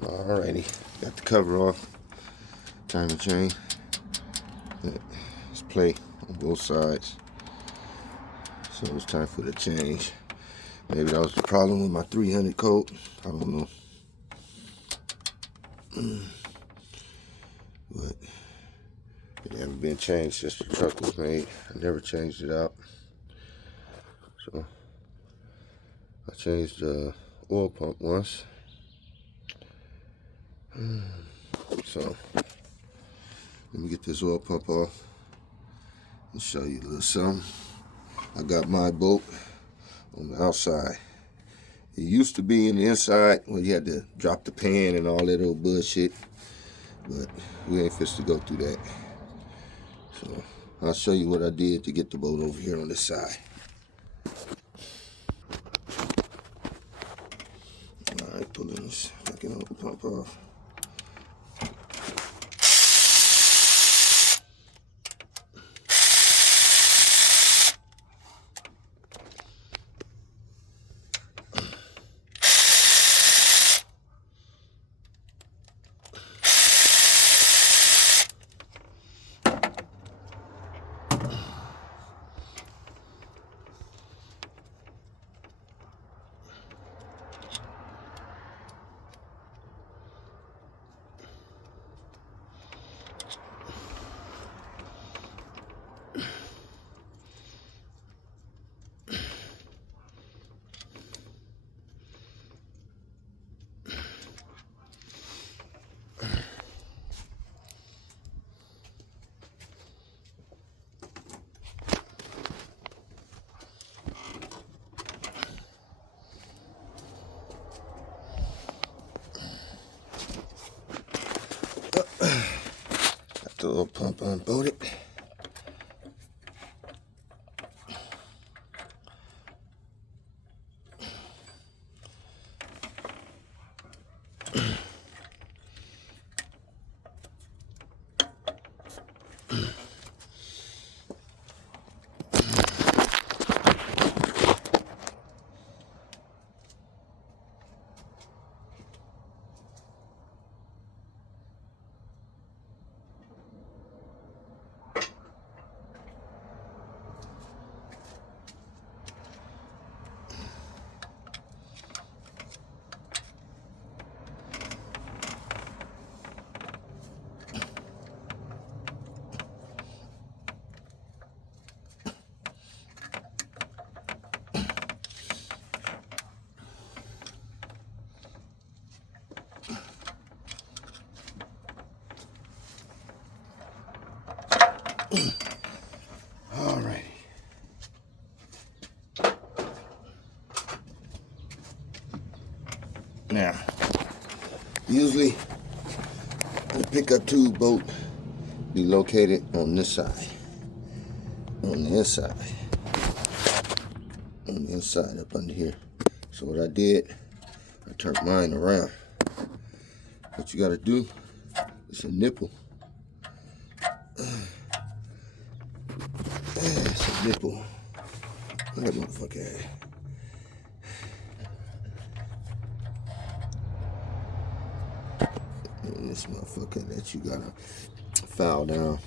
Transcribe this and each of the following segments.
Alrighty, got the cover off. Timing chain. Let's play on both sides. So it's time for the change. Maybe that was the problem with my 300 coat. I don't know. But it hasn't been changed since the truck was made. I never changed it out. So I changed the oil pump once. So let me get this oil pump off and show you a little something. I got my boat on the outside. It used to be in the inside where you had to drop the pan and all that old bullshit, but we ain't fixed to go through that. So I'll show you what I did to get the boat over here on this side. All right, pulling this fucking oil pump off. Got the oil pump unbolted. All right. Now, usually the pickup tube boat be located on this side, on the inside, up under here. So what I did, I turned mine around. What you gotta do is a nipple. It's a nipple. Look at that motherfucker. And this motherfucker that you gotta file down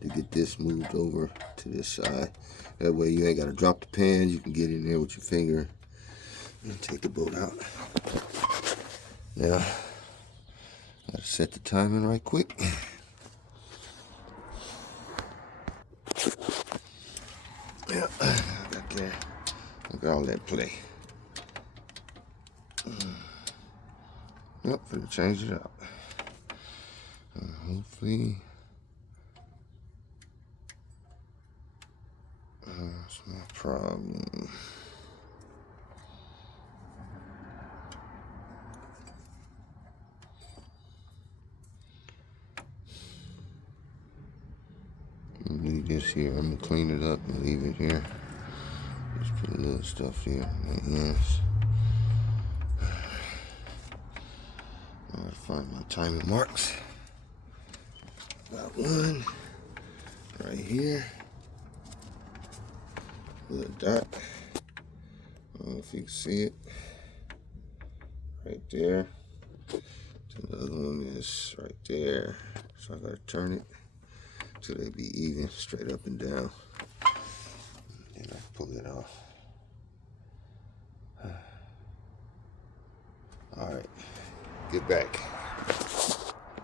to get this moved over to this side. That way you ain't gotta drop the pan. You can get in there with your finger and take the boat out. Now, gotta set the timing right quick. Yeah, got there. Look at all that play. Yep, gonna change it up. Hopefully, that's my problem. Leave this here. I'm gonna clean it up and leave it here. Just put a little stuff here. Yes. I gotta find my timing marks. Got one right here. With a dot. I don't know if you can see it. Right there. this right there. So I gotta turn it till they be even, straight up and down. And I pull it off. All right, get back.